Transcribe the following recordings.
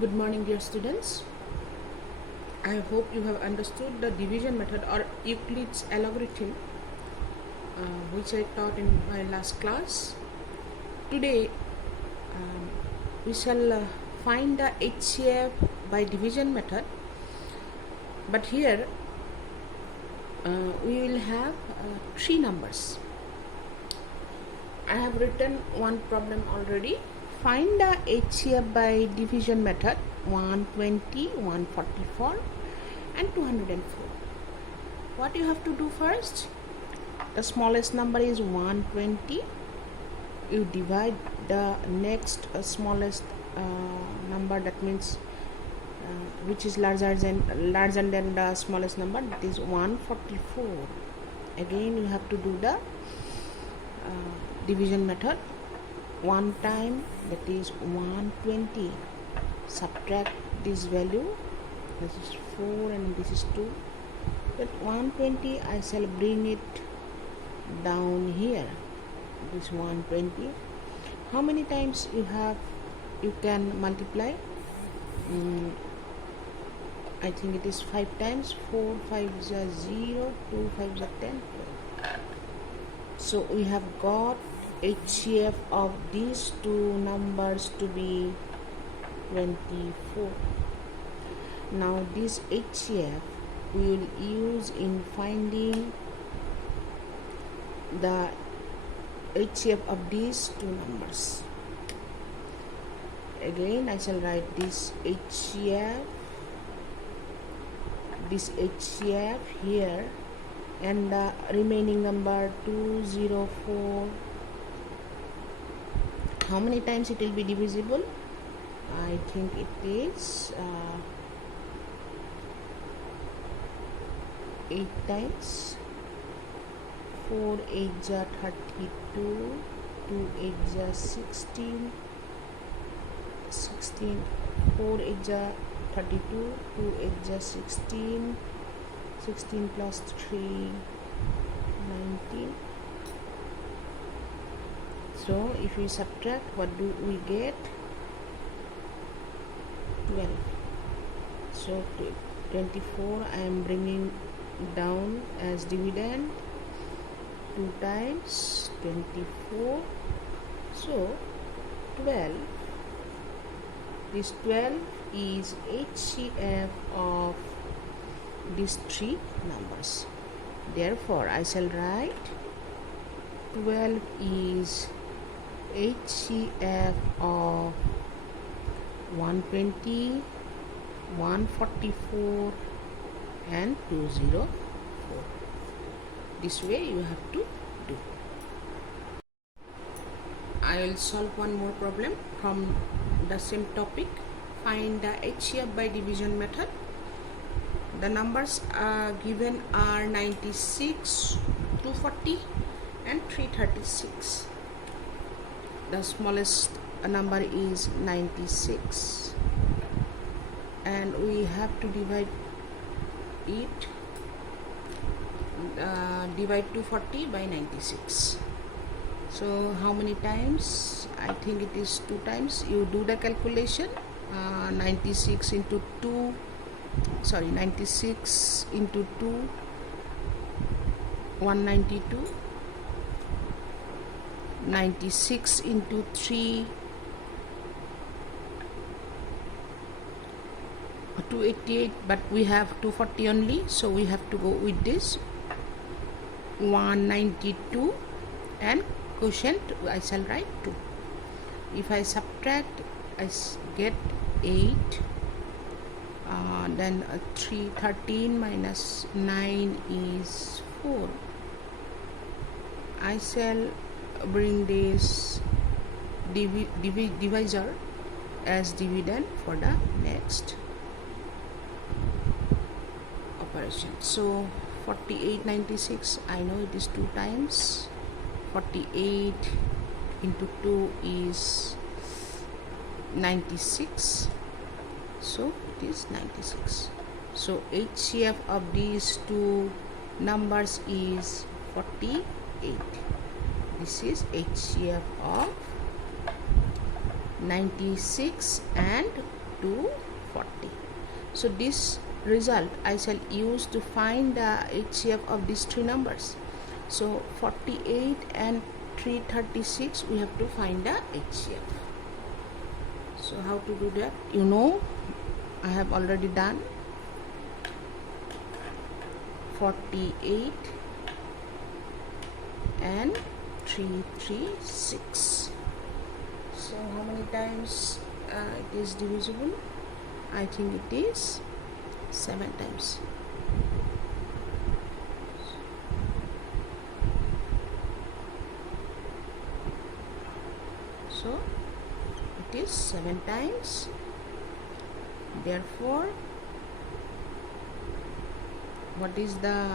Good morning, dear students. I hope you have understood the division method or Euclid's algorithm, which I taught in my last class. Today, we shall find the HCF by division method, but here we will have three numbers. I have written one problem already. Find the HCF by division method 120, 144 and 204. What you have to do first? The smallest number is 120. You divide the next smallest number, that means which is larger than the smallest number, that is 144. Again you have to do the division method. One time, that is 120. Subtract this value, this is 4 and this is 2. But 120 I shall bring it down here, this 120. How many times you can multiply? I think it is 5 times. 4 5s are 0, 2 5s are 10. So we have got HCF of these two numbers to be 24. Now this HCF we will use in finding the HCF of these two numbers. Again I shall write this HCF here, and the remaining number 204. How many times it will be divisible? I think it is 8 times. 4 8s are 32, 2 8s are 16, 4 8s are 32, 2 8s are 16, 16 plus 3, 19. So if we subtract, what do we get? 12. So 24 I am bringing down as dividend, 2 times 24. So 12, this 12 is HCF of these three numbers. Therefore I shall write 12 is HCF of 120, 144 and 204. This way you have to do. I will solve one more problem from the same topic. Find the HCF by division method. The numbers given are 96, 240 and 336. The smallest number is 96, and we have to divide it, divide 240 by 96. So how many times? I think it is 2 times. You do the calculation. 96 into 2, 96 into 2, 192. 96 into 3, 288, but we have 240 only, so we have to go with this 192, and quotient I shall write 2. If I subtract, I get 8. Then 13 minus 9 is 4. I shall bring this divisor as dividend for the next operation. So 4896, I know it is 2 times. 48 into 2 is 96, so it is 96. So HCF of these two numbers is 48. This is HCF of 96 and to 40. So this result I shall use to find the HCF of these three numbers. So 48 and 336 we have to find the HCF. So how to do that? You know, I have already done. 48 and 336. So how many times it is divisible? I think it is 7 times. So it is 7 times. Therefore, what is the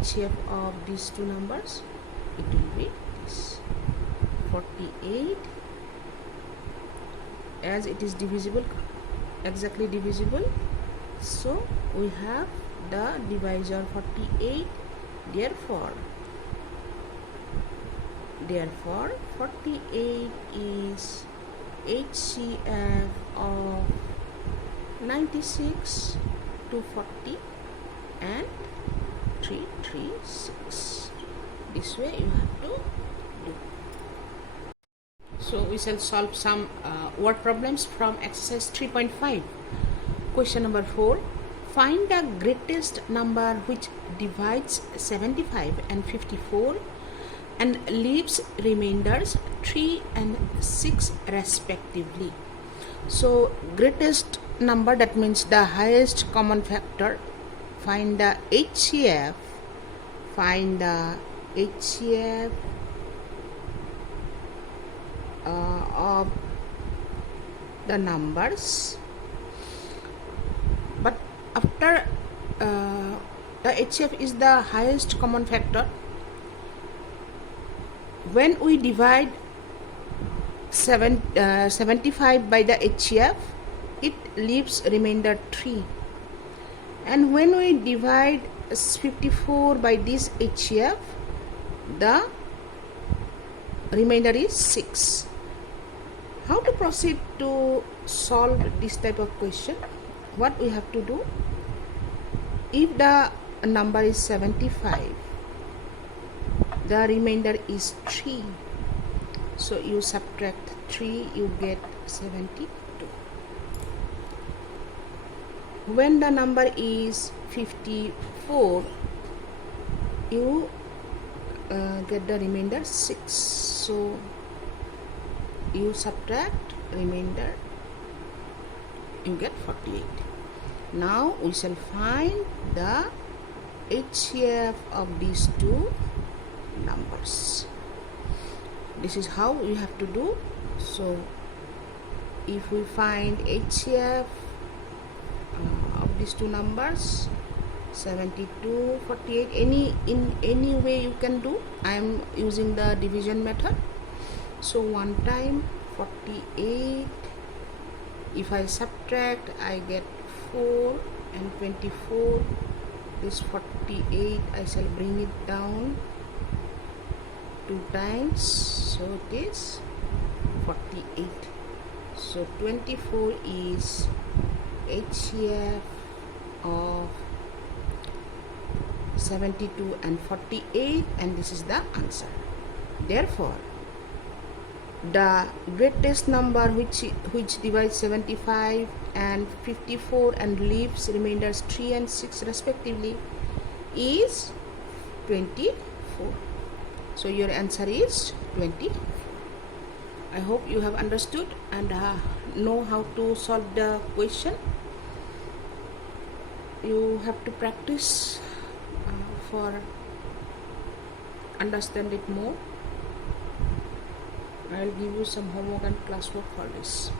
HCF of these two numbers? It will be this 48. As it is divisible, exactly divisible, so we have the divisor 48. Therefore 48 is HCF of 96, 240 and 336. This way you have to do. So we shall solve some word problems from exercise 3.5. Question number 4. Find the greatest number which divides 75 and 54 and leaves remainders 3 and 6 respectively. So greatest number, that means the highest common factor. Find the HCF. Find the HCF of the numbers. But after the HCF is the highest common factor, when we divide 75 by the HCF, it leaves remainder 3. And when we divide 54 by this HCF, the remainder is 6. How to proceed to solve this type of question? What we have to do? If the number is 75, the remainder is 3. So you subtract 3, you get 72. When the number is 54, you get the remainder 6. So you subtract remainder, you get 48. Now we shall find the HCF of these two numbers. This is how we have to do. So if we find HCF of these two numbers, 72, 48, in any way you can do. I am using the division method. So 1 time 48, if I subtract, I get 4 and 24. This 48 I shall bring it down 2 times, so it is 48. So 24 is HCF of 72 and 48, and this is the answer. Therefore, the greatest number which divides 75 and 54 and leaves remainders 3 and 6 respectively is 24. So your answer is 24. I hope you have understood and know how to solve the question. You have to practice for understand it more. I'll give you some homework and classwork for this.